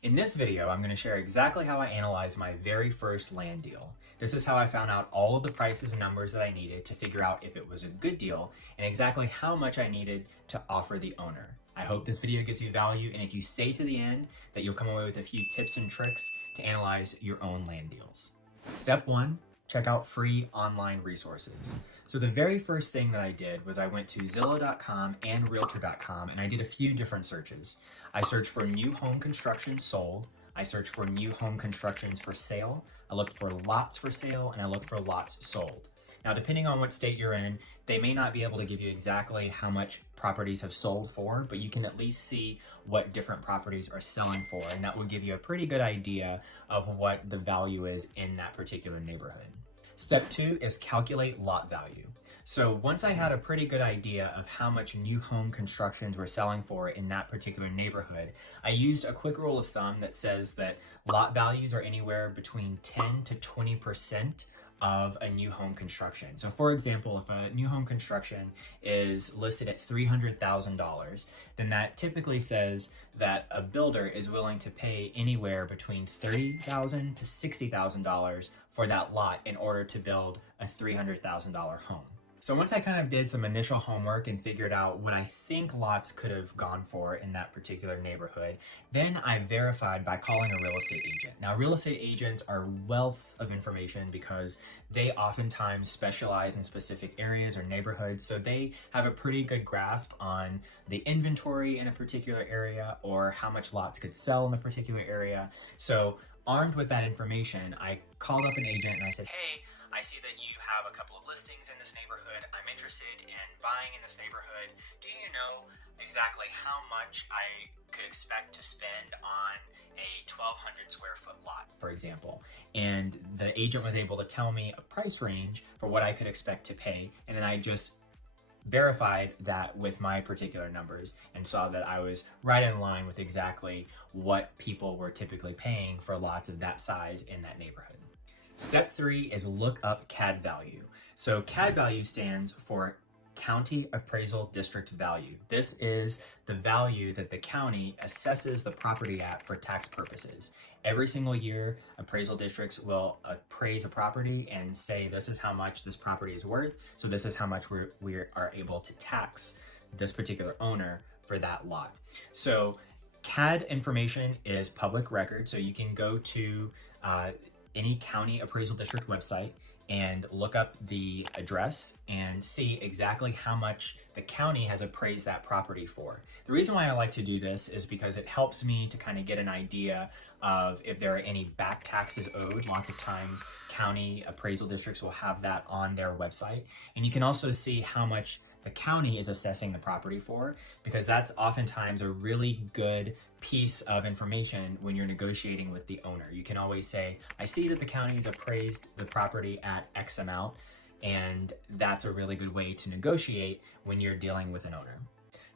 In this video, I'm going to share exactly how I analyzed my very first land deal. This is how I found out all of the prices and numbers that I needed to figure out if it was a good deal and exactly how much I needed to offer the owner. I hope this video gives you value, and if you stay to the end, that you'll come away with a few tips and tricks to analyze your own land deals. Step 1, check out free online resources. So the very first thing that I did was I went to Zillow.com and Realtor.com and I did a few different searches. I searched for new home construction sold. I searched for new home constructions for sale. I looked for lots for sale, and I looked for lots sold. Now, depending on what state you're in, they may not be able to give you exactly how much properties have sold for, but you can at least see what different properties are selling for, and that will give you a pretty good idea of what the value is in that particular neighborhood. Step 2 is calculate lot value. So once I had a pretty good idea of how much new home constructions were selling for in that particular neighborhood, I used a quick rule of thumb that says that lot values are anywhere between 10 to 20% of a new home construction. So for example, if a new home construction is listed at $300,000, then that typically says that a builder is willing to pay anywhere between $30,000 to $60,000 for that lot in order to build a $300,000 home. So once I kind of did some initial homework and figured out what I think lots could have gone for in that particular neighborhood, then I verified by calling a real estate agent. Now, real estate agents are wealths of information because they oftentimes specialize in specific areas or neighborhoods, so they have a pretty good grasp on the inventory in a particular area or how much lots could sell in a particular area. So armed with that information, I called up an agent and I said, "Hey, I see that you have a couple of listings in this neighborhood. I'm interested in buying in this neighborhood. Do you know exactly how much I could expect to spend on a 1,200 square foot lot, for example?" And the agent was able to tell me a price range for what I could expect to pay. And then I just verified that with my particular numbers and saw that I was right in line with exactly what people were typically paying for lots of that size in that neighborhood. Step 3 is look up CAD value. So CAD value stands for County Appraisal District Value. This is the value that the county assesses the property at for tax purposes. Every single year, appraisal districts will appraise a property and say this is how much this property is worth, so this is how much we are able to tax this particular owner for that lot. So CAD information is public record, so you can go to any county appraisal district website and look up the address and see exactly how much the county has appraised that property for. The reason why I like to do this is because it helps me to kind of get an idea of if there are any back taxes owed. Lots of times county appraisal districts will have that on their website, and you can also see how much the county is assessing the property for, because that's oftentimes a really good piece of information when you're negotiating with the owner. You can always say, I see that the county's appraised the property at X amount, and that's a really good way to negotiate when you're dealing with an owner.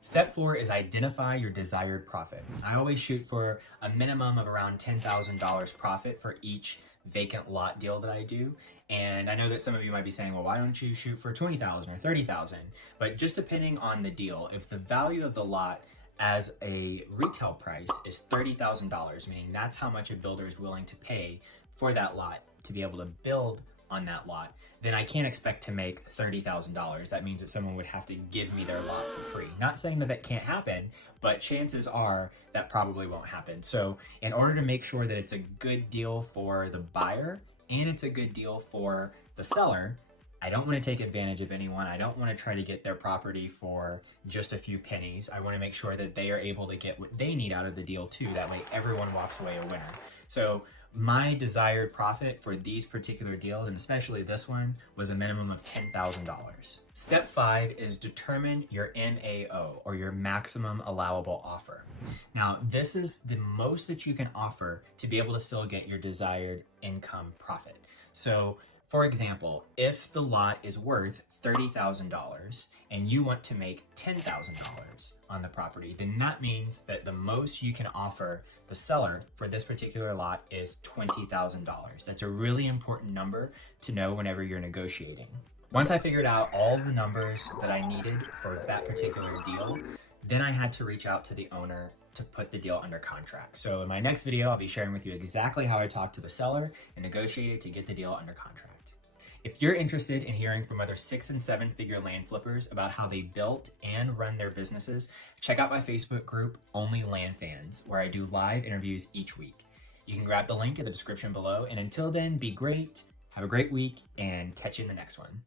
Step 4 is identify your desired profit. I always shoot for a minimum of around $10,000 profit for each vacant lot deal that I do. And I know that some of you might be saying, well, why don't you shoot for 20,000 or 30,000? But just depending on the deal, if the value of the lot as a retail price is $30,000, meaning that's how much a builder is willing to pay for that lot to be able to build on that lot, then I can't expect to make $30,000. That means that someone would have to give me their lot for free. Not saying that that can't happen, but chances are that probably won't happen. So in order to make sure that it's a good deal for the buyer and it's a good deal for the seller, I don't want to take advantage of anyone. I don't want to try to get their property for just a few pennies. I want to make sure that they are able to get what they need out of the deal too. That way everyone walks away a winner. So my desired profit for these particular deals, and especially this one, was a minimum of $10,000. Step 5 is determine your MAO, or your maximum allowable offer. Now, this is the most that you can offer to be able to still get your desired income profit. So for example, if the lot is worth $30,000 and you want to make $10,000 on the property, then that means that the most you can offer the seller for this particular lot is $20,000. That's a really important number to know whenever you're negotiating. Once I figured out all the numbers that I needed for that particular deal, Then I had to reach out to the owner to put the deal under contract. So in my next video, I'll be sharing with you exactly how I talked to the seller and negotiated to get the deal under contract. If you're interested in hearing from other 6 and 7 figure land flippers about how they built and run their businesses, check out my Facebook group, OnlyLandFans, where I do live interviews each week. You can grab the link in the description below, and until then, be great, have a great week, and catch you in the next one.